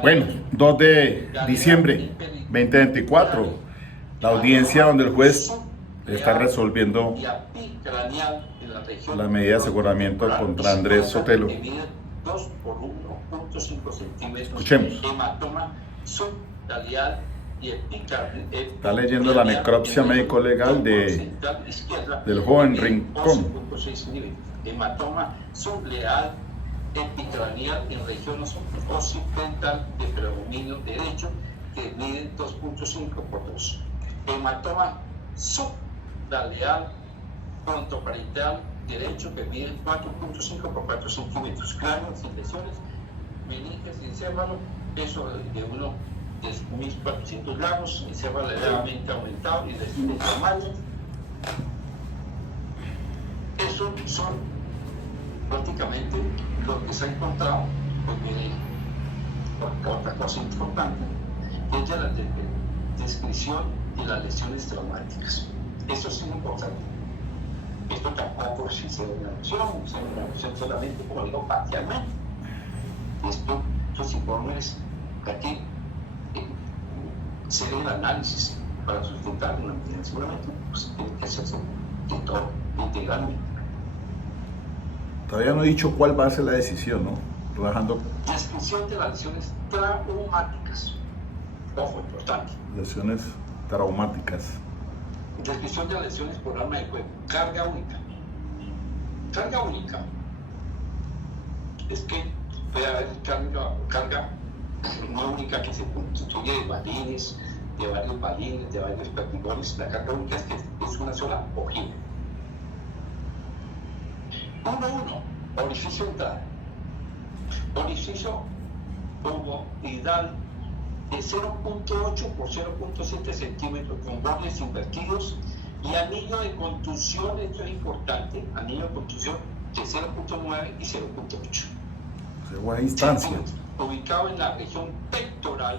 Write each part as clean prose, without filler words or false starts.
Bueno, 2 de diciembre 2024, la audiencia donde el juez está resolviendo la medida de aseguramiento contra Andrés Sotelo. Escuchemos. Está leyendo la necropsia médico-legal del joven Rincón. Hematoma subleal epicranial en regiones occipital de predominio derecho que mide 2.5 por 2. Hematoma sublateral frontoparietal derecho que mide 4.5 por 4 centímetros. Cráneo sin lesiones, meninges y encéfalo, peso de uno de 1.400 gramos, encéfalo levemente aumentado y de tamaño. Esos son prácticamente lo que se ha encontrado. Pues mire, otra cosa importante es la descripción de las lesiones traumáticas. Eso sí es importante. Esto tampoco es ser una opción solamente, como digo, parcialmente. Estos informes aquí se el análisis para sustentar una medida seguramente, pues tiene que hacerse de todo, integralmente. Todavía no he dicho cuál va a ser la decisión, ¿no? Trabajando. Descripción de las lesiones traumáticas. Ojo, importante. Lesiones traumáticas. Descripción de las lesiones por arma de fuego. Carga única. Carga única. Es que puede haber carga no única que se constituye de balines, de varios balines, de varios perdigones. La carga única es que es una sola ojiva. 1.1. Orificio entrada. Orificio ovoidal de 0.8 por 0.7 centímetros con bordes invertidos y anillo de contusión, esto es importante, anillo de contusión de 0.9 y 0.8. Según instancia. Ubicado en la región pectoral,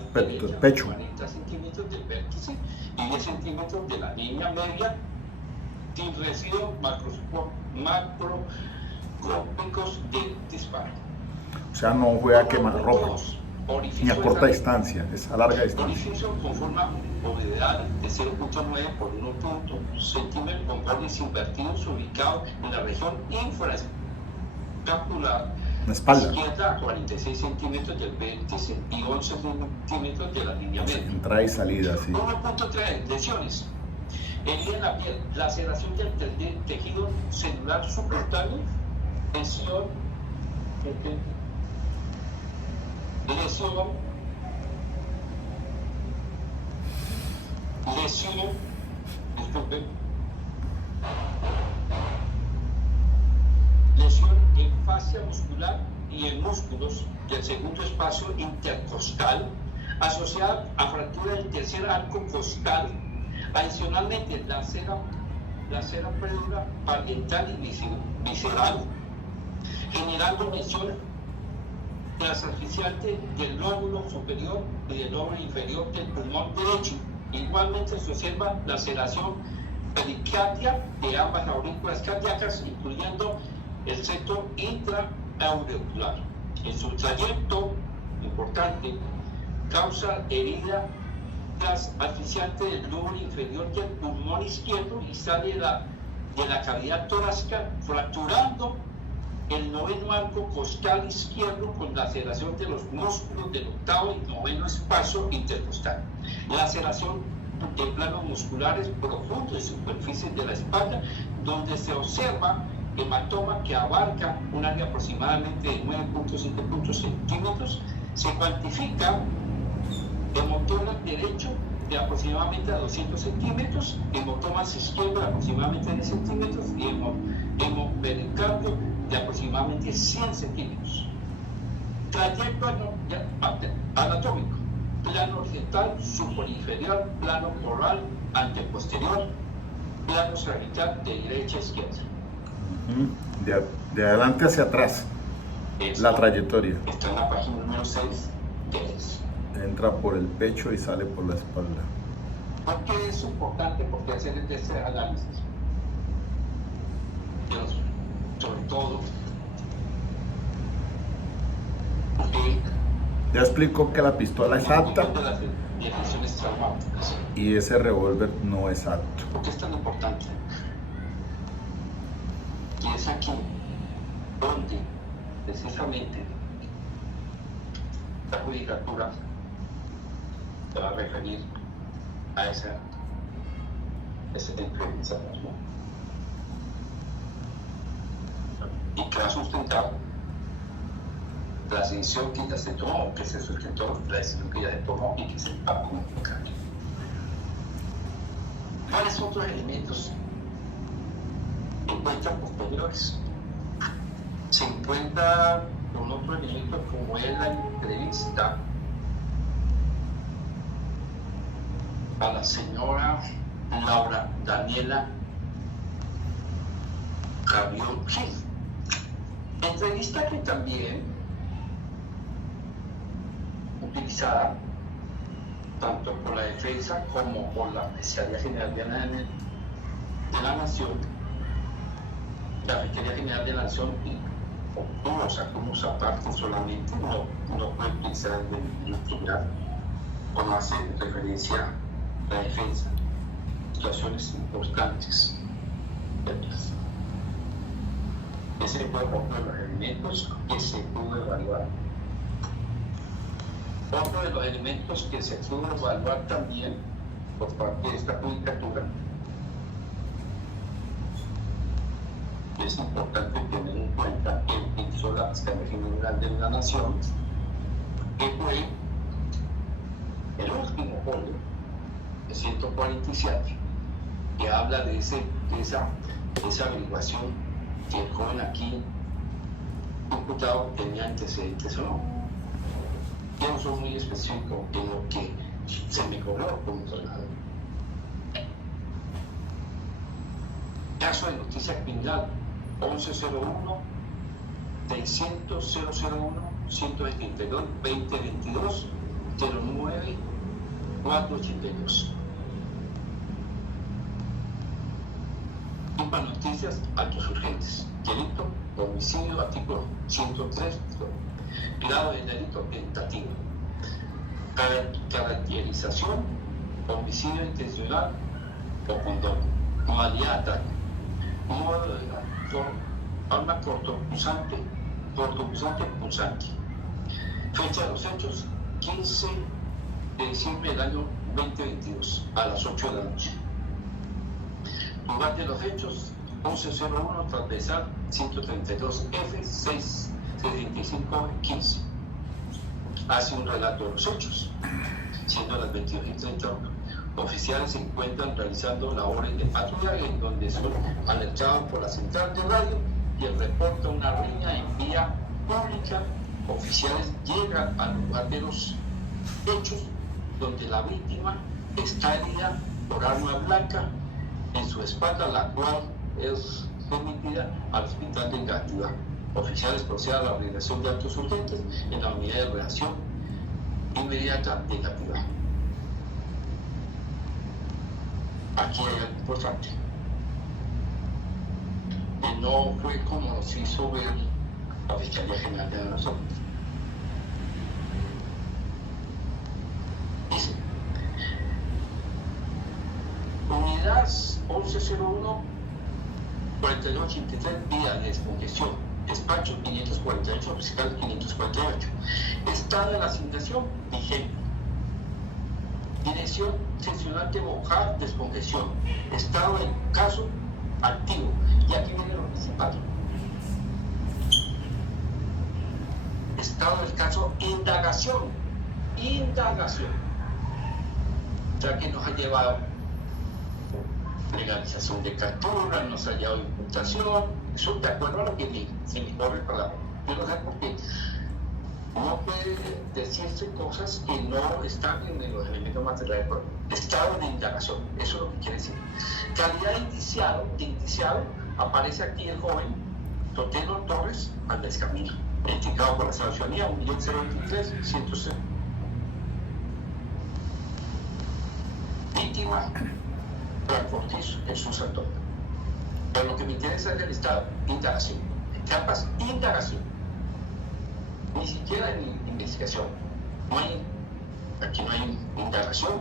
pecho. 40 centímetros del vértice y 10 centímetros de la línea media, sin residuos macroscópicos de disparo. O sea, no fue a quemarropa, ni a corta distancia, es a larga distancia. Orificio con forma ovoidal de 0.9 por 1 centímetro con bordes invertidos ubicados en la región infrascapular. La espalda. Izquierda a 46 centímetros del vértice y 11 centímetros de la línea media. Entrada y salida, sí. 1.3. Lesiones. Herida en la piel, laceración del tejido celular subcutáneo, lesión, disculpen, lesión en fascia muscular y en músculos del segundo espacio intercostal, asociada a fractura del tercer arco costal. Adicionalmente, la cera pleura parietal y visceral, generando lesión transasfixiante del lóbulo superior y del lóbulo inferior del pulmón derecho. Igualmente se observa laceración pericardia de ambas aurículas cardíacas, incluyendo el septo intraauricular. En su trayecto, importante, causa herida asfixiante del lóbulo inferior del pulmón izquierdo y sale de la cavidad torácica, fracturando el noveno arco costal izquierdo con laceración de los músculos del octavo y noveno espacio intercostal. Laceración de planos musculares profundos y superficies de la espalda, donde se observa hematoma que abarca un área aproximadamente de 9.5 centímetros. Se cuantifica hemotoma derecho de aproximadamente a 200 centímetros, hemotomas izquierdo de aproximadamente 10 centímetros y hemopericardio de aproximadamente 100 centímetros. Trayecto anatómico: plano horizontal, superinferior, plano oral, anteposterior, plano sagital de derecha a izquierda. De adelante hacia atrás, la trayectoria. Está en la página número 6 de eso. Entra por el pecho y sale por la espalda. ¿Por qué es importante? Porque hacer este análisis, pero sobre todo, Ya explicó que la pistola es apta de las lesiones traumáticas. y ese revólver no es apto. ¿Por qué es tan importante? Y es aquí donde precisamente la judicatura se va a referir a ese influencia, ¿no? Y que va a sustentar la decisión que ya se tomó, que se sustentó la decisión que ya se tomó y que se va a comunicar. ¿Cuáles son otros elementos que encuentran posteriores? Se encuentra con otro elemento como es la entrevista a la señora Laura Daniela Carrión Gil. Entrevista que también utilizada tanto por la defensa como por la Fiscalía General de la Nación. La Fiscalía General de la Nación obtuvo, sacó unos apartes solamente, no puede utilizar el integral, como hace referencia a la defensa, situaciones importantes. Ese fue otro de los elementos que se pudo evaluar. Otro de los elementos que se pudo evaluar también por parte de esta judicatura, es importante tener en cuenta que hizo la Fiscalía General de la Nación, que fue el último folio de 147, que habla de esa averiguación que el joven aquí imputado tenía antecedentes o no. Yo no soy muy específico en lo que se me cobró como trasladado. Caso de noticia criminal 1101 600 001 172 2022 09 482. Y para noticias, actos urgentes. Delito, homicidio, artículo 103, grado de delito tentativo. Caracterización, homicidio intencional o con dolo. Modalidad de ataque. Modo de arma cortopunzante, punzante. Fecha de los hechos, 15 de diciembre del año 2022, a las 8 de la noche. Lugar de los hechos, 1101, transversal 132 F 675-15. Hace un relato de los hechos, siendo las 22:30. Oficiales se encuentran realizando labores de patrullaje en donde son alertados por la central de radio y el reporta una riña en vía pública. Oficiales llegan al lugar de los hechos donde la víctima está herida por arma blanca en su espalda, la cual es remitida al hospital de Engativá. Oficiales proceden a la realización de actos urgentes en la unidad de reacción inmediata de Engativá. Aquí hay algo importante, que no fue como nos hizo ver la Fiscalía General de la Nación. Dice: unidad 1101 4283, vía de descongestión, despacho 548, fiscal 548, estado de la asignación vigente, dirección seccional de Bojá, descongestión, estado del caso activo. Y aquí viene lo principal: estado del caso indagación, o sea que nos ha llevado legalización de captura, nos ha llevado imputación. Eso de acuerdo a lo que se me corre para yo no sé por qué no puede decirse cosas que no están en los elementos materiales. Estado de indagación, eso es lo que quiere decir. Calidad de indiciado, aparece aquí el joven Toteno Torres Andrés Camilo, identificado por la sancionía 1.023.100. Víctima Franco-Ortiz Jesús Antonio. Pero lo que me interesa es el estado, indagación. Capas, indagación. Ni siquiera en investigación. Aquí no hay indagación.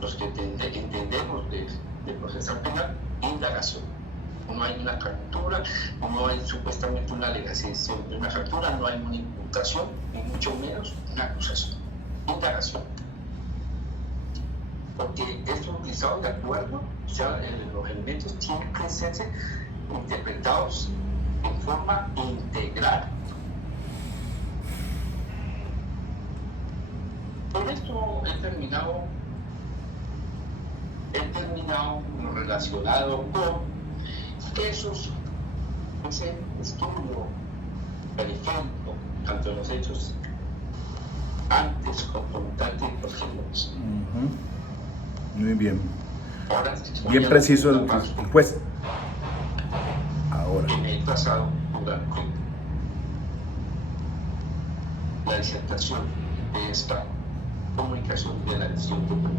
Los que entendemos de procesal penal, indagación. No hay una captura, no hay supuestamente una alegación de una captura, no hay una imputación, ni mucho menos una acusación. Indagación. Porque es utilizado de acuerdo, o sea, los elementos tienen que serse interpretados en forma integral. Con esto he terminado lo relacionado con ese estudio periférico, tanto en los hechos antes como durante y posteriores. Muy bien. Ahora, bien preciso el juez. Ahora. En el pasado, durante la disertación de esta comunicación de la decisión pública.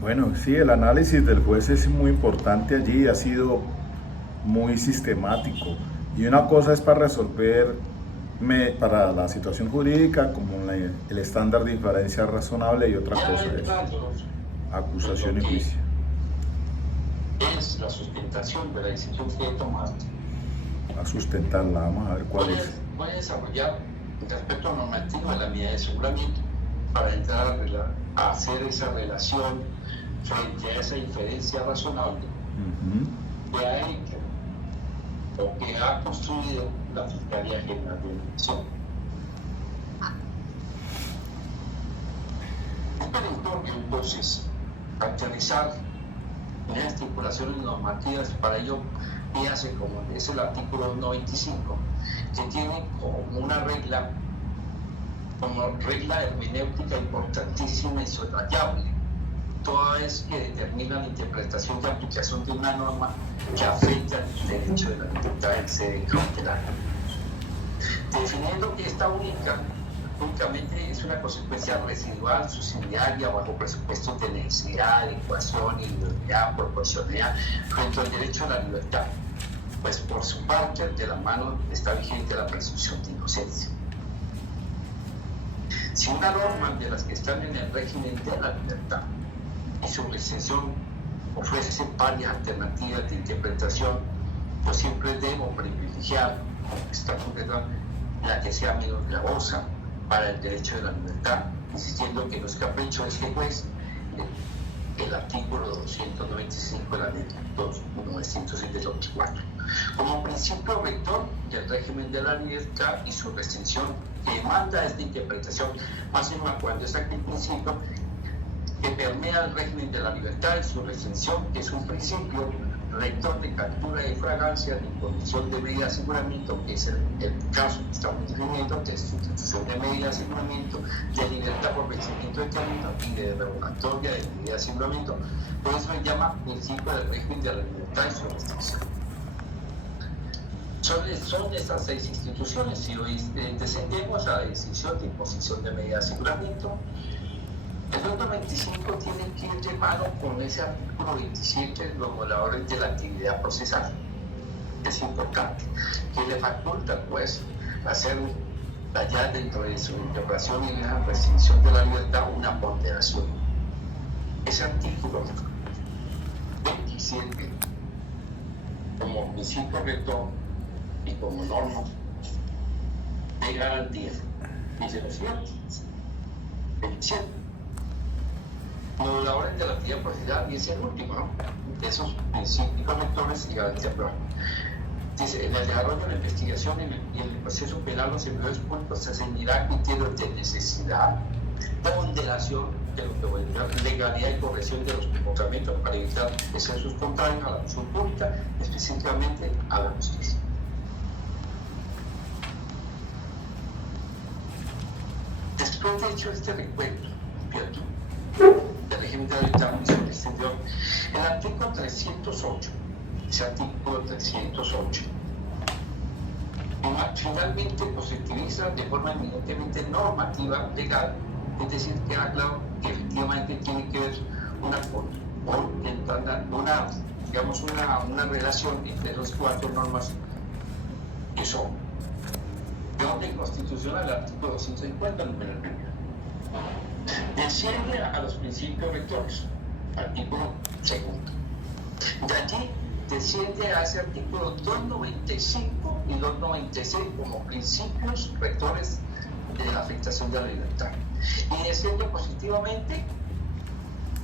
Bueno, sí, el análisis del juez es muy importante allí, ha sido muy sistemático. Y una cosa es para resolver para la situación jurídica, como el estándar de inferencia razonable, y otra cosa es acusación y juicio. Es la sustentación de la decisión que he tomado. A sustentarla, vamos a ver cuál es. Voy a desarrollar el aspecto normativo de la medida de aseguramiento para entrar a hacer esa relación frente a esa inferencia razonable que ha construido la Fiscalía General de la Nación. Es perentorio, entonces, actualizar las estipulaciones normativas. Para ello, fíjase como es el artículo 95, que tiene como una regla, hermenéutica importantísima y subrayable, toda vez que determina la interpretación y aplicación de una norma que afecta el derecho de la libertad en sede cautelar. Definiendo que esta únicamente es una consecuencia residual, subsidiaria, bajo presupuestos de necesidad, adecuación, individualidad, proporcionalidad, frente al derecho a la libertad, pues por su parte, de la mano está vigente la presunción de inocencia. Si una norma de las que están en el régimen de la libertad y su extensión ofrece varias alternativas de interpretación, pues siempre debo privilegiar, esta concreta, la que sea menos gravosa para el derecho de la libertad, insistiendo que no es capricho de este juez el artículo 295 de la ley 974, como principio rector del régimen de la libertad y su restricción que demanda esta interpretación, más en más cuando es aquel principio que permea el régimen de la libertad y su restricción, que es un principio rector de captura y fragancia de imposición de medida de aseguramiento, que es el caso que estamos definiendo, de sustitución de medida de aseguramiento, de libertad por vencimiento de término y de revocatoria de medida de aseguramiento. Por eso se llama principio del régimen de la libertad y su restricción. Son estas 6 instituciones. Si hoy descendemos a la decisión de imposición de medida de aseguramiento, el punto 25 tiene que ir de mano con ese artículo 27, los modeladores de la actividad procesal. Es importante que le faculta, pues, hacer allá dentro de su interpretación y la restricción de la libertad una ponderación. Ese artículo 27, como principio rector y como norma de garantía, dice lo siguiente: 27. Moduladores de la actividad procesal, y es el último, ¿no? De esos principios rectores y garantía privada. Dice: en el desarrollo de la investigación y en el proceso penal, los servidores públicos se ceñirán criterios de necesidad, ponderación de lo que voy a decir, legalidad y corrección de los comportamientos para evitar excesos contrarios a la función pública, específicamente a la justicia. Después de hecho este recuento, ¿cierto?, del régimen de habilitación y extensión, el artículo 308, ese artículo 308, finalmente pues, se utiliza de forma eminentemente normativa legal, es decir, queda claro que efectivamente tiene que ver una relación entre esas cuatro normas que son de orden constitucional, el artículo 250, número 1. Desciende a los principios rectores, artículo 2. De allí desciende a ese artículo 295 y 296 como principios rectores de la afectación de la libertad. Y desciende positivamente,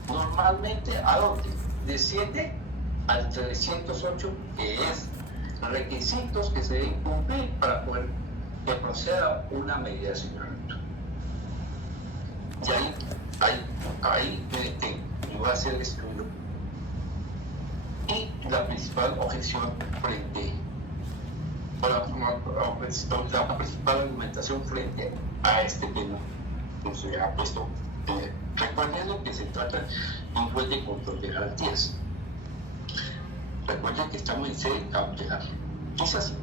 normalmente, ¿a dónde? Desciende al 308, que es requisitos que se deben cumplir para poder que proceda una medida de señalamiento. Y ahí me detengo y voy a ser excluido. Y la principal objeción frente la principal argumentación frente a este tema que se ha puesto, recuerden que se trata de un juez de control de garantías. Recuerden que estamos en sede cautelar. Es así.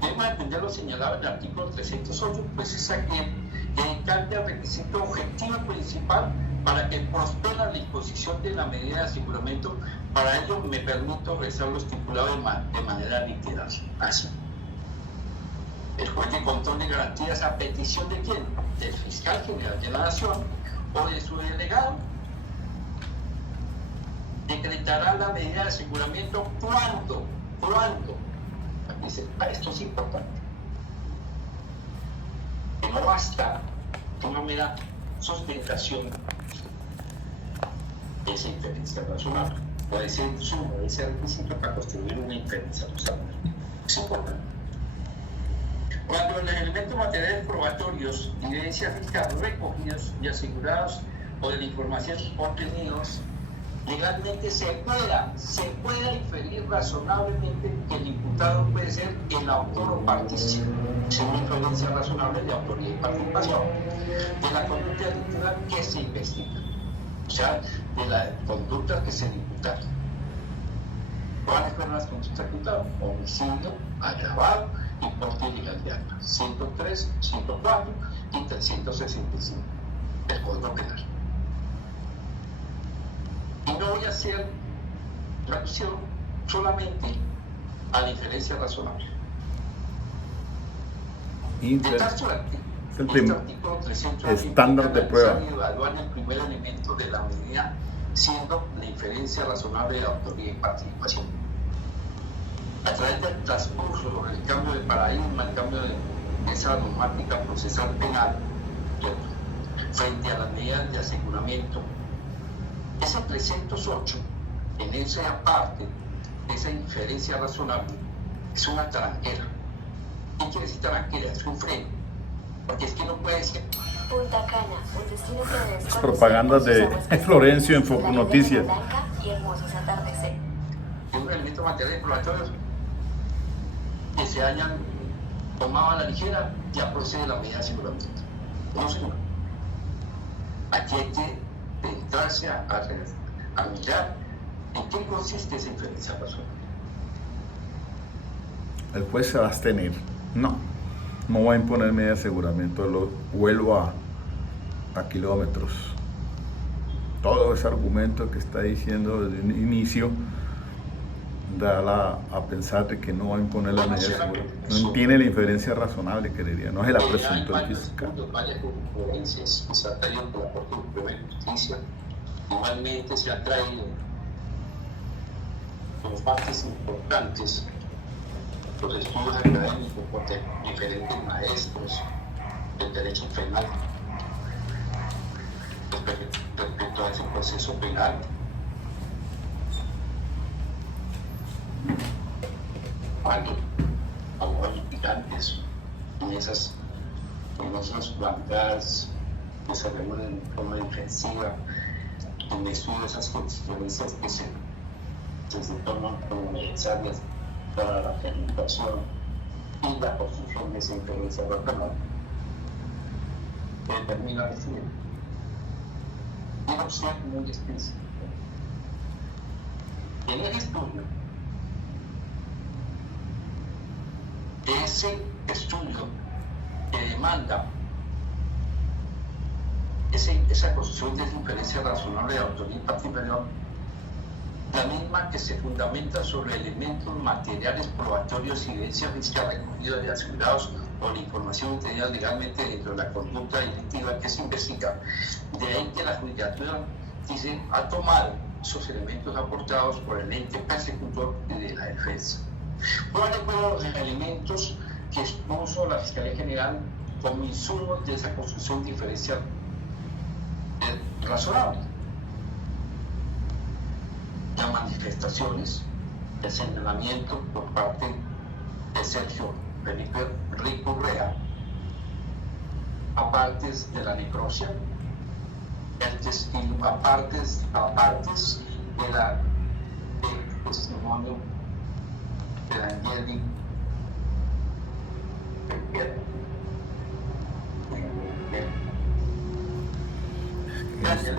Debemos atender lo señalado en el artículo 308, pues es aquel que cambia el requisito objetivo principal para que prospere la disposición de la medida de aseguramiento. Para ello me permito rezar lo estipulado de manera literal. Así. El juez de control de garantías, a petición de quién, del fiscal general de la nación o de su delegado, decretará la medida de aseguramiento cuando, dice, esto es importante, que no basta una mera sustentación de esa inferencia razonable, puede ser insumo de ese requisito para construir una inferencia razonable. Es importante. Cuando los elementos materiales probatorios y evidencias fiscales recogidos y asegurados o de la información obtenidos legalmente se pueda inferir razonablemente que el imputado puede ser el autor o partícipe, según inferencia razonable de autoría y participación, de la conducta delictiva que se investiga, o sea, de las conductas que se imputaron. ¿Cuáles fueron las conductas imputadas? Homicidio, agravado y porte ilegal de armas. 103, 104 y 365 del Código Penal. Y no voy a hacer traducción solamente a la inferencia razonable. De tal suerte, este artículo 300 estándar de prueba. Evaluar el primer elemento de la medida, siendo la inferencia razonable de autoría y participación. A través del transcurso, el cambio de paradigma, el cambio de esa normática procesal penal, frente a las medidas de aseguramiento, ese 308, en esa parte, esa inferencia razonable, es una taranquera. ¿Qué quiere decir taranquera? Es un freno. Porque es que no puede ser. Punta Cana, un destino que es propagandas de Florencio en Foco Noticias. Y hermosos atardeceres. Es un elemento material probatorio que se hayan tomado a la ligera, ya procede la medida de aseguramiento. No, señor. Aquí hay que entrarse a mirar en qué consiste esa inferencia razonable. El juez se va a abstener. No va a imponer medida de aseguramiento, lo vuelvo a kilómetros. Todo ese argumento que está diciendo desde un inicio da a pensar de que no va a imponer la medida de aseguramiento. No tiene la inferencia razonable que diría, no es la presunción fiscal. Varias concurrencias que se han traído por la Corte Suprema de Justicia. Igualmente se han traído como partes importantes los estudios académicos por diferentes maestros del derecho penal respecto a ese proceso penal. Cuando abogados gigantes en esas bancadas desarrollo de forma defensiva, en estudio de esas consecuencias que se toman como necesarias para la fermentación y la construcción de esa inferencia racional, que determina el estudio. Una opción muy específica. En el estudio, ese estudio que demanda esa construcción de inferencia razonable de autoría y parte inferior, la misma que se fundamenta sobre elementos materiales probatorios y evidencia física recogida y asegurados o la información obtenida legalmente dentro de la conducta delictiva que se investiga. De ahí que la judicatura dice, ha tomado esos elementos aportados por el ente persecutor y de la defensa. ¿Cuáles fueron los elementos que expuso la Fiscalía General como insumos de esa construcción diferencial razonable? Las manifestaciones, el señalamiento por parte de Sergio Felipe Rico Urrea a partes de la necropsia, el testigo a partes del testimonio de Daniel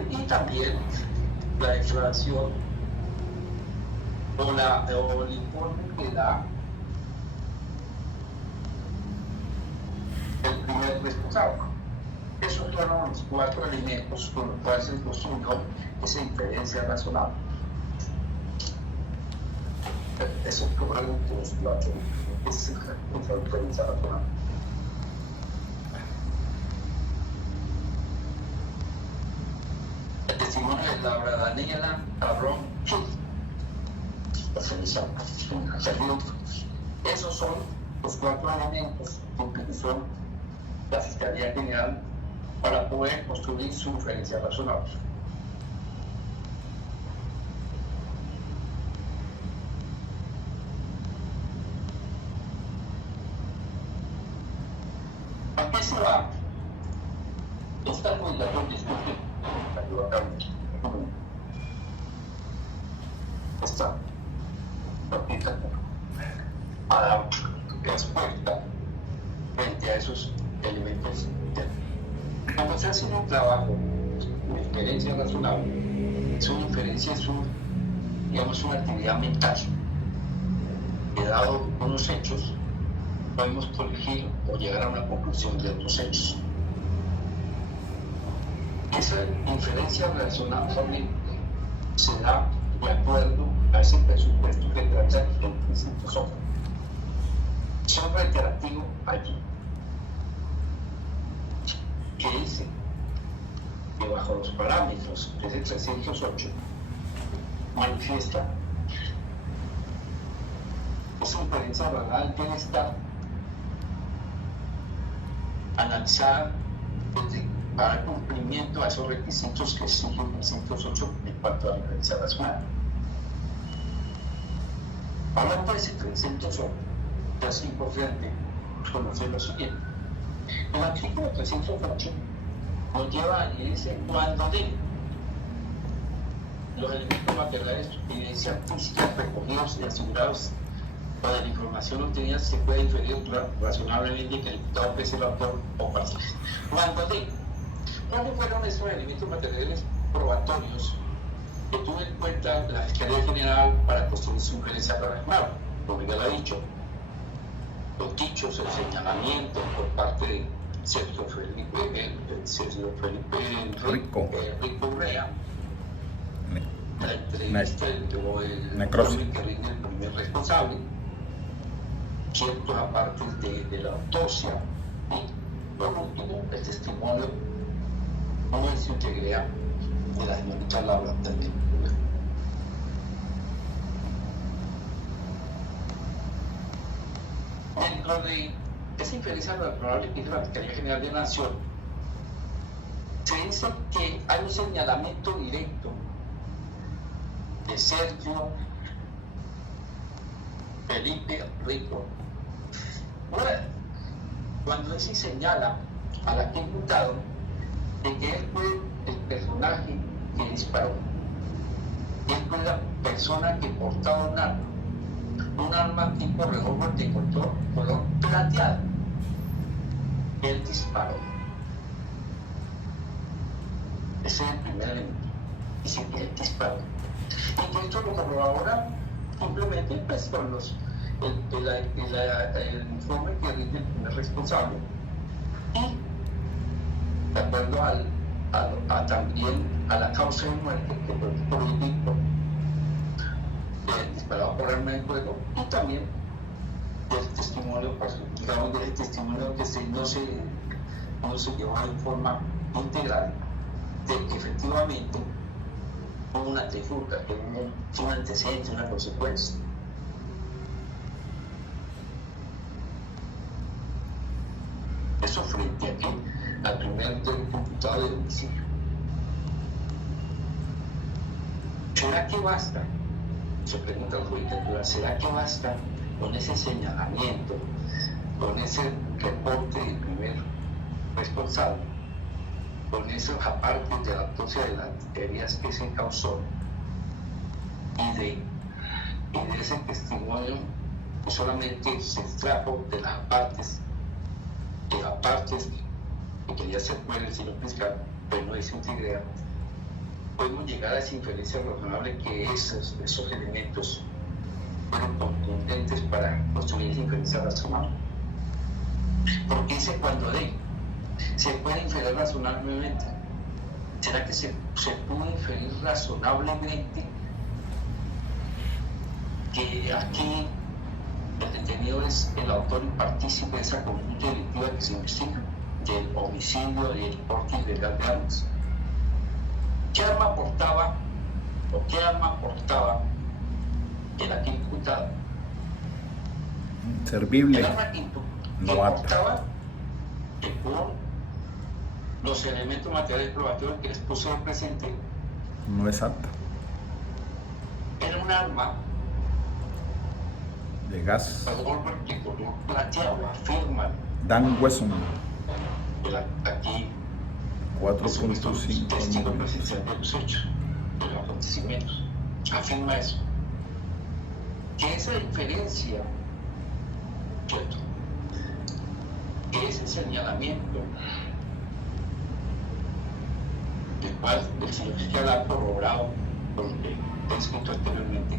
y también la declaración o el informe que da el primer responsable. Esos fueron los 4 elementos con los cuales se construyó esa inferencia razonable. Esos fueron los 4. Esa inferencia razonable. El testimonio de Laura Daniela Abrón Chul. Esos son los 4 elementos que utilizó la Fiscalía General para poder construir su inferencia razonable. ¿A qué se va? Esta judicatura discute esta a dar respuesta frente a esos elementos. Cuando se hace un trabajo de inferencia razonable, su inferencia es una actividad mental que, dado unos hechos, podemos corregir o llegar a una conclusión de otros hechos. Esa inferencia razonable se da de acuerdo a ese presupuesto que trata el principio sobre. Son reiterativo allí, que dice que bajo los parámetros de ese 308 manifiesta esa inferencia razonable debe estar analizada para el cumplimiento a esos requisitos que exige el 308 en cuanto a la inferencia razonable. Hablando de ese 308, es importante conocer lo siguiente. El artículo 308 nos lleva y dice cuando de los elementos materiales de evidencia física recogidos y asegurados o de la información obtenida se puede inferir razonablemente que el imputado es el autor o partícipe. ¿Cuáles fueron esos elementos materiales probatorios que tuvo en cuenta la Fiscalía General para construir su inferencia razonable? Como ya lo ha dicho, los dichos, el señalamiento por parte de Sergio Felipe Rico Urrea, la entrevista o el necropsia que rinde el primer responsable, ciertos apartes de la autopsia y, por último, el testimonio como en su integridad de la señorita Laura también. Dentro de esa inferencia razonable que hizo la Fiscalía General de la Nación, se dice que hay un señalamiento directo de Sergio Felipe Rico. Bueno, cuando él se señala al acto imputado, de que él fue el personaje que disparó. Él fue la persona que portaba un arma tipo revólver de color plateado. Él disparó. Ese es el primer elemento. Dice que él disparó. Y que esto lo corrobora simplemente pues, con el informe que rinde el primer responsable y de acuerdo también a la causa de muerte que fue por el tipo disparado por arma de fuego y también del testimonio, digamos del testimonio que no se llevó de forma integral de que efectivamente hubo una trifulca, que hubo un antecedente, una consecuencia. Eso frente a qué? Al primer imputado de homicidio. ¿Será que basta? Se pregunta la judicatura, ¿será que basta con ese señalamiento, con ese reporte del primer responsable, con esos apartes de la autopsia de las heridas que se causó y de ese testimonio que solamente se extrajo de las apartes que quería hacer fuera el señor fiscal, pero no dice integridad? Podemos llegar a esa inferencia razonable que esos elementos fueron contundentes para construir esa inferencia razonable. Porque ese cuando se puede inferir razonablemente. ¿Será que se pudo inferir razonablemente que aquí el detenido es el autor y partícipe de esa conducta delictiva que se investiga, del homicidio y el porte ilegal de armas? ¿Qué arma portaba el aquí imputado? Servible. El arma que portaba, que por los elementos materiales probatorios que les puse en presente, No es apta. era un arma De gas. revólver de color plateado, afirma Dan Wesson. Aquí 4.5. testigo presencial de los hechos, de los acontecimientos, afirma eso. Que esa diferencia, ¿cierto? Que ese señalamiento, del cual el señor fiscal ha corroborado por lo que he escrito anteriormente,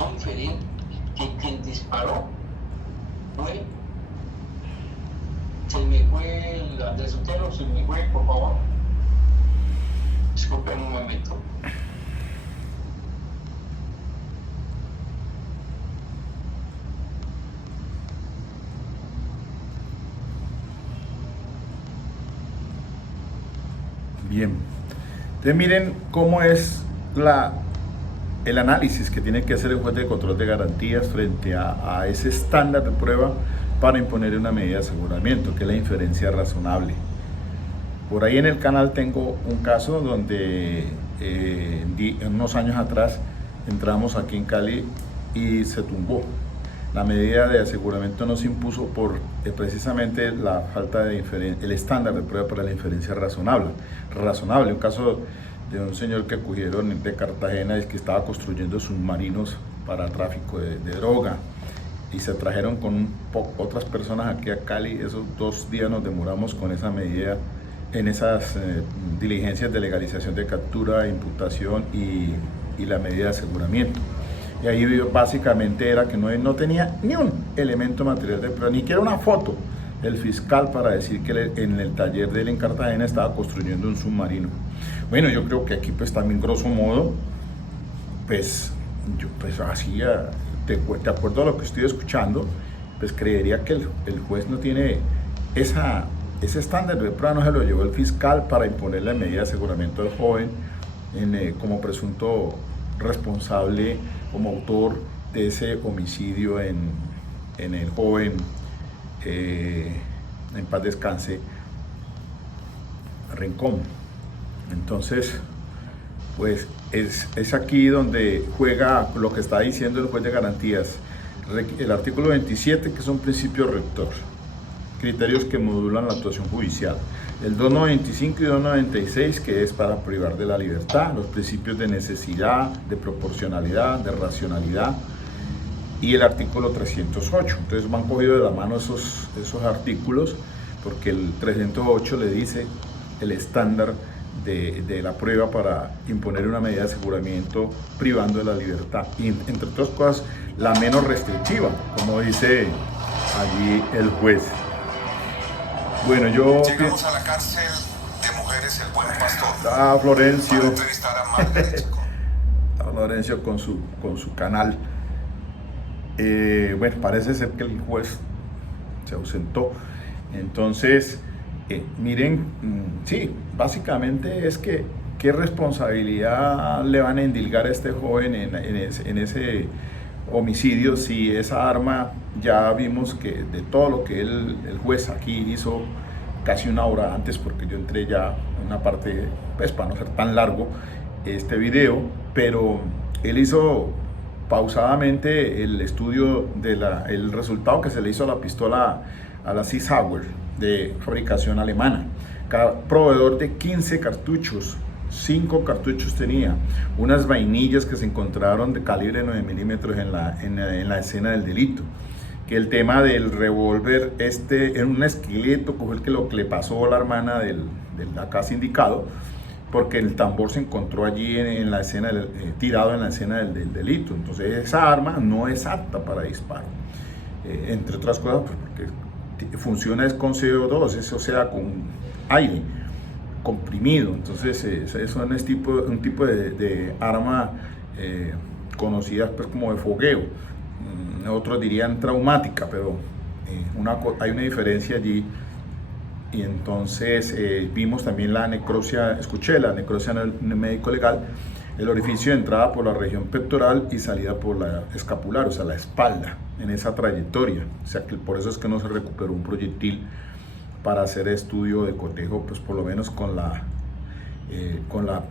va a inferir que quien disparó fue. Se me fue el Andrés Otero, se me fue, por favor. Disculpen un momento. Bien. Entonces miren cómo es el análisis que tiene que hacer el juez de control de garantías frente a ese estándar de prueba para imponer una medida de aseguramiento, que es la inferencia razonable. Por ahí en el canal tengo un caso donde unos años atrás entramos aquí en Cali y se tumbó. La medida de aseguramiento no se impuso por precisamente la falta de el estándar de prueba para la inferencia razonable. Un caso de un señor que cogieron de Cartagena y que estaba construyendo submarinos para tráfico de droga y se trajeron con otras personas aquí a Cali. Esos 2 días nos demoramos con esa medida, en esas diligencias de legalización de captura, imputación y la medida de aseguramiento. Y ahí básicamente era que no tenía ni un elemento material de prueba, ni siquiera una foto del fiscal para decir que en el taller de él en Cartagena estaba construyendo un submarino. Bueno, yo creo que aquí pues también grosso modo, pues yo pues así, de acuerdo a lo que estoy escuchando, pues creería que el juez no tiene ese estándar de prueba, no se lo llevó el fiscal para imponer la medida de aseguramiento del joven como presunto responsable, como autor de ese homicidio en el joven, en paz descanse, Rincón. Entonces, pues es aquí donde juega lo que está diciendo el juez de garantías, el artículo 27, que es un principio rector, criterios que modulan la actuación judicial. el 295 y 296, que es para privar de la libertad, los principios de necesidad, de proporcionalidad, de racionalidad, y el artículo 308. Entonces van cogidos de la mano esos artículos, porque el 308 le dice el estándar de la prueba para imponer una medida de aseguramiento privando de la libertad, y entre otras cosas la menos restrictiva, como dice allí el juez. Bueno, llegamos a la cárcel de mujeres El Buen Pastor. Florencio, para entrevistar a Margaret. Florencio con su canal. Bueno, parece ser que el juez se ausentó. Entonces, miren, sí, básicamente es que qué responsabilidad le van a endilgar a este joven en ese homicidio, si esa arma, ya vimos que de todo lo que el juez aquí hizo casi una hora antes, porque yo entré ya en una parte, pues para no ser tan largo este video, pero él hizo pausadamente el estudio el resultado que se le hizo a la pistola, a la Sig Sauer de fabricación alemana. Cada proveedor de 15 cartuchos, 5 cartuchos tenía, unas vainillas que se encontraron de calibre 9 milímetros en la escena del delito, que el tema del revólver, en un esqueleto, fue el que lo que le pasó a la hermana del acá sindicado, porque el tambor se encontró allí en la escena, tirado en la escena del delito. Entonces esa arma no es apta para disparo, entre otras cosas, pues porque funciona con CO2, o sea, con aire comprimido. Entonces es un tipo de arma conocida pues como de fogueo, otros dirían traumática, pero hay una diferencia allí. Y entonces vimos también la necropsia, escuché la necropsia en el médico legal, el orificio de entrada por la región pectoral y salida por la escapular, o sea, la espalda, en esa trayectoria. O sea, que por eso es que no se recuperó un proyectil para hacer estudio de cotejo, pues por lo menos con la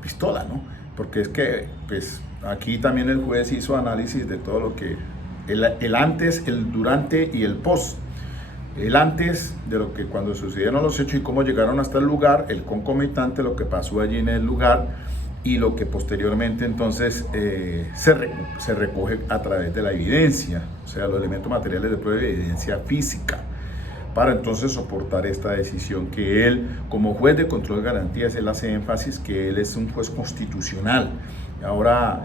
pistola, ¿no? Porque es que, pues, aquí también el juez hizo análisis de todo lo que, el antes, el durante y el post. El antes de lo que cuando sucedieron los hechos y cómo llegaron hasta el lugar, el concomitante, lo que pasó allí en el lugar, y lo que posteriormente entonces se recoge a través de la evidencia, o sea, los elementos materiales de prueba y evidencia física, para entonces soportar esta decisión que él, como juez de control de garantías, él hace énfasis que él es un juez constitucional. Ahora,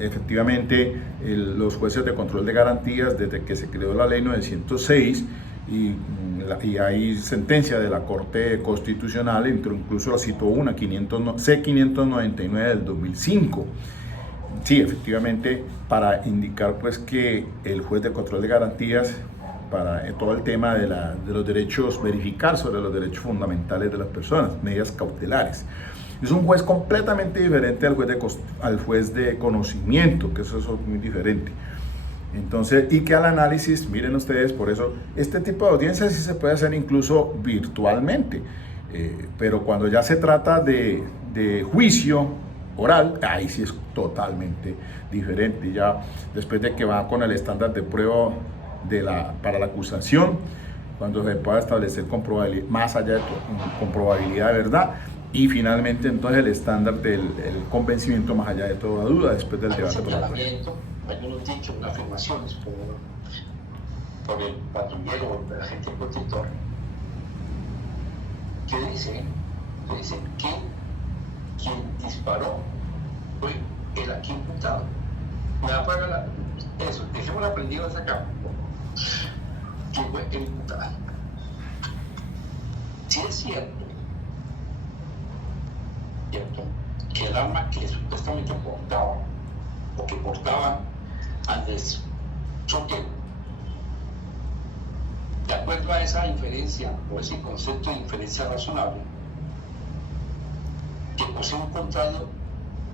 efectivamente, los jueces de control de garantías, desde que se creó la ley 906, y hay sentencia de la Corte Constitucional, incluso la citó una, C599 del 2005. Sí, efectivamente, para indicar pues que el juez de control de garantías, para todo el tema de los derechos, verificar sobre los derechos fundamentales de las personas, medidas cautelares. Es un juez completamente diferente al juez de conocimiento, que eso es muy diferente. Entonces, y que al análisis, miren ustedes, por eso este tipo de audiencias sí se puede hacer incluso virtualmente, pero cuando ya se trata de juicio oral, ahí sí es totalmente diferente. Ya después de que va con el estándar de prueba para la acusación, cuando se pueda establecer más allá de con probabilidad de verdad, y finalmente entonces el estándar del convencimiento más allá de toda duda, después del debate por la prueba. Algunos dichos, afirmaciones por el patrullero, el agente protector, que dice que quien disparó fue el aquí imputado. Me apaga eso, dejemos la prendida acá. Que fue el imputado. Si es cierto, que el arma que supuestamente portaba Andrés Choque, de acuerdo a esa inferencia o ese concepto de inferencia razonable, que posee un contrario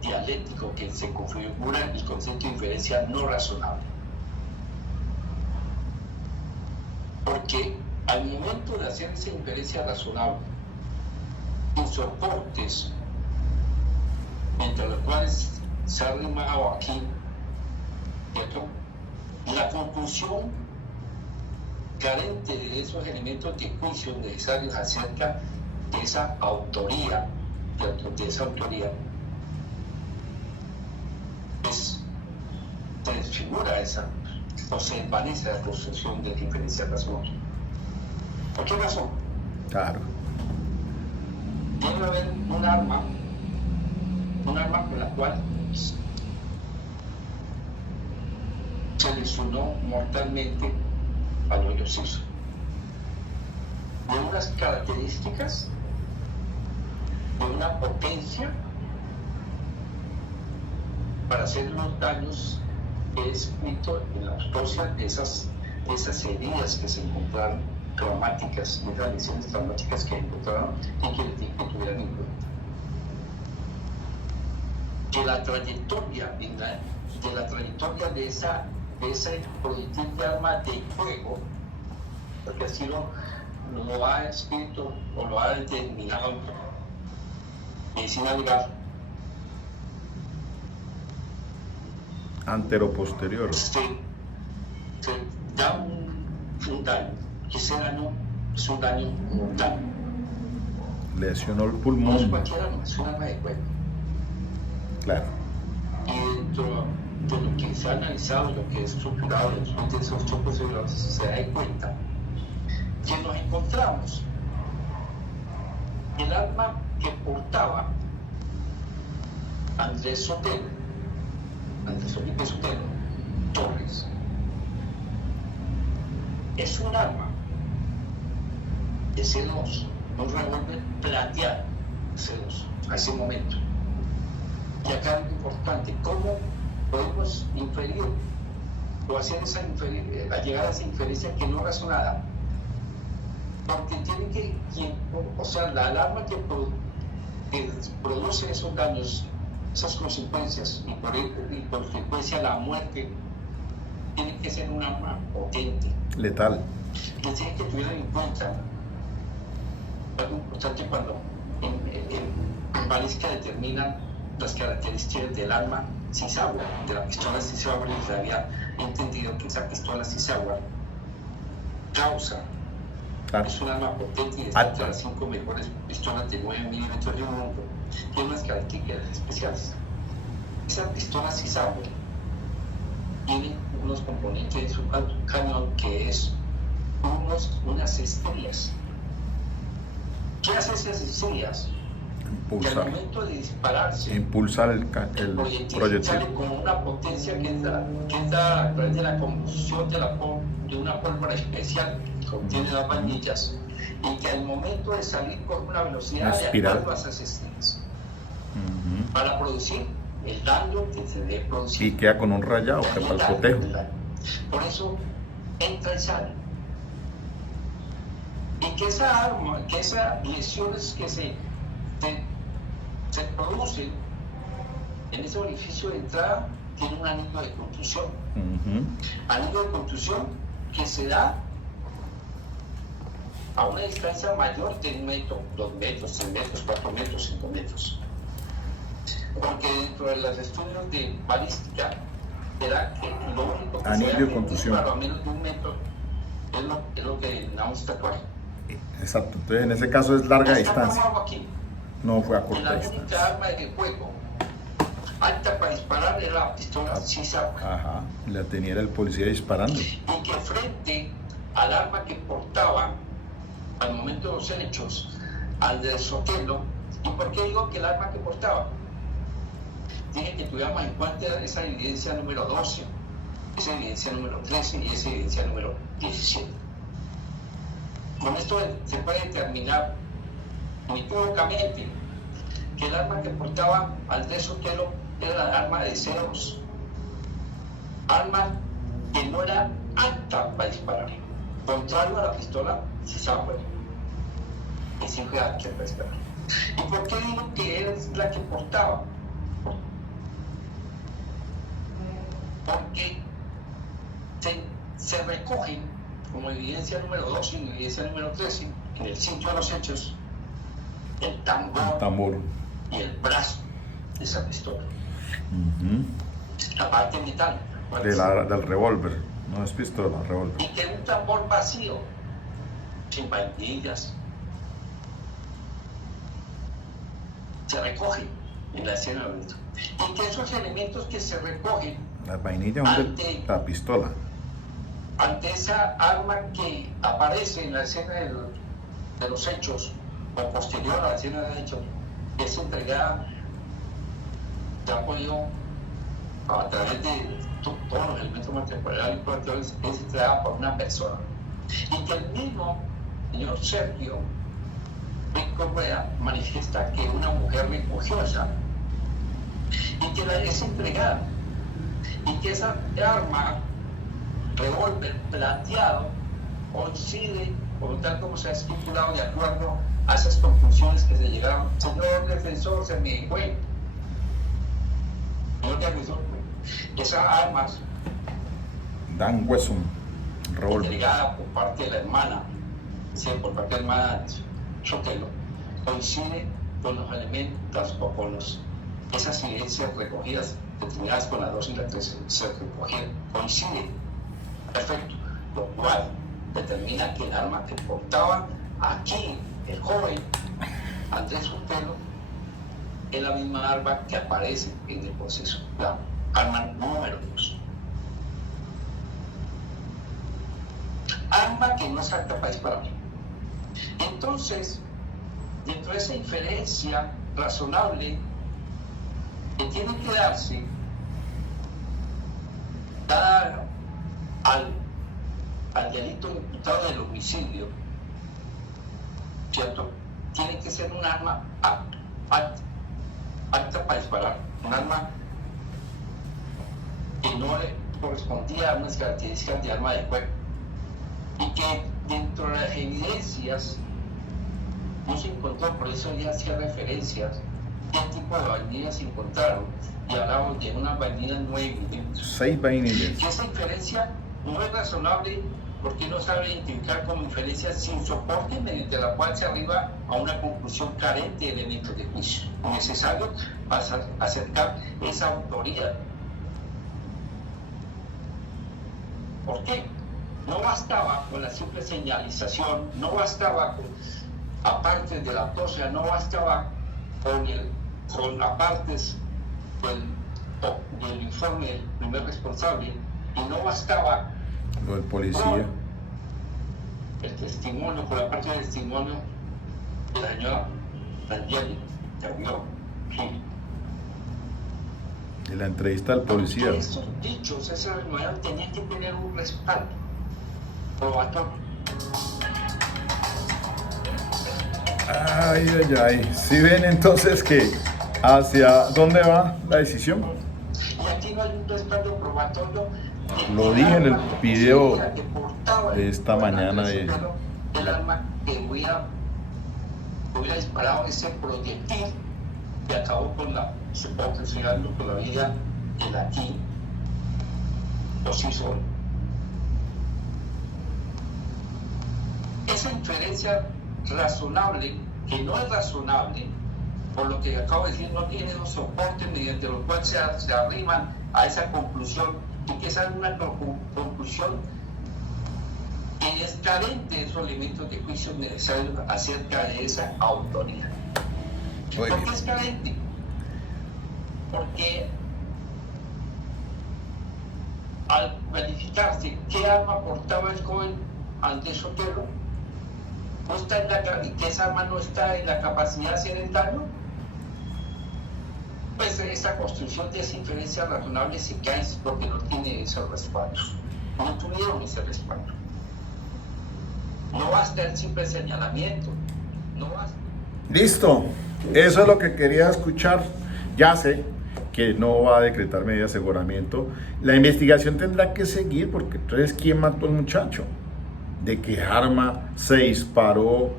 dialéctico que se configura el concepto de inferencia no razonable. Porque al momento de hacer esa inferencia razonable, en soportes entre los cuales se ha arrimado aquí, ¿cierto?, la conclusión carente de esos elementos de juicio necesarios acerca de esa autoría, se desfigura o se desvanece la construcción de diferencia razonable. ¿Por qué razón? Claro. Debe haber un arma con la cual se lesionó mortalmente al hoyo Simpson. De unas características, de una potencia para hacer los daños que he escrito en la autopsia de esas heridas que se encontraron traumáticas, de esas lesiones traumáticas que encontraron y que tuvieran en cuenta. De la trayectoria de ese proyectil de arma de fuego, porque así lo ha escrito o lo ha determinado medicina legal, Antero-posterior. se da un daño, que ese daño es un daño mortal. Lesionó el No es pulmón. cualquier arma, es un arma de fuego. Claro. Y dentro de lo que se ha analizado, lo que he estructurado después de esos chocos se da cuenta que nos encontramos el arma que portaba Andrés Felipe Sotelo Torres. Es un arma de C2, un revólver plateado C2 a ese momento. Y acá es importante, ¿cómo podemos inferir o hacer llegar a esa inferencia que no es razonada? Porque tiene que, la alarma que produce esos daños, esas consecuencias, y por frecuencia la muerte, tiene que ser un arma potente. Letal. Que tiene que tener en cuenta algo importante cuando en balística determinan las características del arma Sisauer, de la pistola Sisauer, y se había entendido que esa pistola Sisauer causa. Claro. Es un arma potente y está entre las 5 mejores pistolas de 9 milímetros del mundo. Tiene unas características especiales. Esa pistola Sisauer tiene unos componentes de su cañón que es unas estrías. ¿Qué hace esas estrías? Que al Impulsar. momento de dispararse, Impulsar el proyectil. sale con una potencia que es a través de la combustión de una pólvora especial que contiene las vainillas, y que al momento de salir con una velocidad de acuerdo a esas estrías para producir el daño que se debe producir. Y queda con un rayado que para el cotejo. Por eso entra y sale. Y que esa arma, que esas lesiones que se producen en ese orificio de entrada, tiene un anillo de contusión. Anillo de contusión que se da a una distancia mayor de 1 metro, 2 metros, 3 metros, 4 metros, 5 metros. Porque dentro de los estudios de balística era que lo único que anillo se de da contusión a menos de 1 metro es lo que denominamos tatuaje. Exacto, entonces en ese caso es larga distancia. Aquí. No fue a La corta única distancia. arma de fuego alta para disparar era la pistola Sisauer. Ajá, la tenía el policía disparando. Y que frente al arma que portaba al momento de los hechos, al de Sotelo. ¿Y por qué digo que el arma que portaba? Dije que tuviéramos en cuenta esa evidencia número 12, esa evidencia número 13 y esa evidencia número 17. Con esto se puede determinar unequívocamente que el arma que portaba Andrés Sotelo era el arma de ceros, arma que no era apta para disparar, contrario a la pistola Sisauer, que sí fue apta para disparar. ¿Y por qué digo que es la que portaba? Porque se recogen como evidencia número 12 y evidencia número 13 en el sitio de los hechos el tambor y el brazo de esa pistola. La parte metálica Del revólver, no es pistola, revólver. y que un tambor vacío, sin vainillas, se recogen en la escena del delito. Y que esos elementos que se recogen Las vainillas son de la pistola. ante esa arma que aparece en la escena de los hechos, o posterior a la escena de hechos, es entregada, se ha podido, a través de todos los elementos materiales y probatorios, es entregada por una persona. Y que el mismo señor Sergio Correa manifiesta que una mujer recogió esa arma y que la es entregada, y que esa arma, revólver plateado, coincide, por lo tanto, como se ha estipulado de acuerdo a esas conclusiones que se llegaron. Señor defensor, se me fue. Señor defensor, esas armas Dan Wesson, revólver. entregada por parte de la hermana, sí, por parte de la hermana Sotelo, coincide con los elementos o con esas evidencias recogidas, determinadas con la 2 y la 3, se recogieron, coincide, perfecto, lo cual determina que el arma que portaba aquí el joven Andrés Sotelo es la misma arma que aparece en el proceso, la arma número 2. Arma que no es apta para disparar. Entonces, dentro de esa inferencia razonable que tiene que darse, dada al delito imputado del homicidio, ¿cierto? Tiene que ser un arma apta para disparar, un arma que no le correspondía a unas características de arma de fuego, y que dentro de las evidencias no se encontró, por eso ya hacía referencias qué tipo de vainillas se encontraron, y hablamos de unas vainillas 9 milímetros. 6 vainillas. Que esa inferencia no es razonable porque no sabe identificar como inferencia sin soporte, mediante la cual se arriba a una conclusión carente de elementos de juicio necesario para acercar esa autoría. ¿Por qué? No bastaba con la simple señalización, no bastaba con, aparte de la autopsia, no bastaba con apartes del informe del primer responsable, y no bastaba Lo del policía. con el testimonio, con la parte del testimonio de la señora Daniela, De la entrevista al policía. Estos dichos, esa reunión tenía que tener un respaldo probatorio. Ay, ay, ay. Si ven entonces que hacia dónde va la decisión. Y aquí no hay un respaldo probatorio. Lo dije en el video que portaba de esta mañana el arma que hubiera disparado ese proyectil que acabó con la, supongo que con la vida de Latín, los hizo. Esa inferencia razonable, que no es razonable, por lo que acabo de decir, no tiene un soporte mediante los cuales se arriman a esa conclusión, y que esa es una conclusión que es carente de esos elementos de juicio necesarios acerca de esa autoría. ¿Por qué es carente? Porque al verificarse qué arma portaba el joven Andrés Sotelo, no está y que esa arma no está en la capacidad de hacer el daño, pues esa construcción de esa inferencia razonable se cae porque no tiene ese respaldo. No tuvieron ese respaldo. No basta el simple señalamiento. No basta. Listo. Eso es lo que quería escuchar. Ya sé que no va a decretar medida de aseguramiento. La investigación tendrá que seguir, porque entonces, ¿quién mató al muchacho? ¿De qué arma se disparó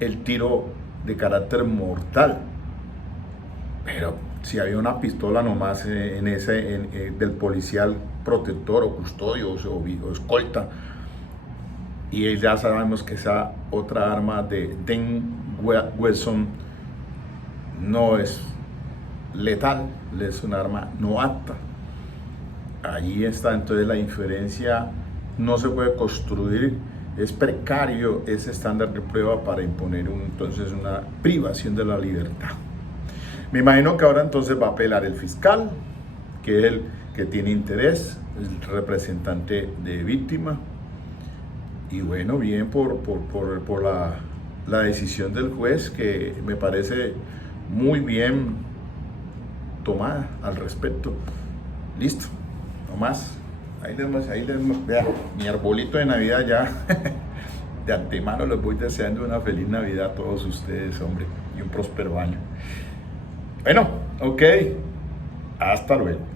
el tiro de carácter mortal? Pero si había una pistola nomás del policial protector o custodio o escolta, y ya sabemos que esa otra arma de Dan Wesson no es letal, es un arma no apta. Allí está, entonces la inferencia no se puede construir, es precario ese estándar de prueba para imponer entonces una privación de la libertad. Me imagino que ahora entonces va a apelar el fiscal, que es el que tiene interés, el representante de víctima. Y bueno, bien por la decisión del juez, que me parece muy bien tomada al respecto. Listo, no más. Ahí les, vea, mi arbolito de Navidad ya. De antemano les voy deseando una feliz Navidad a todos ustedes, hombre, y un próspero año. Bueno, ok, hasta luego.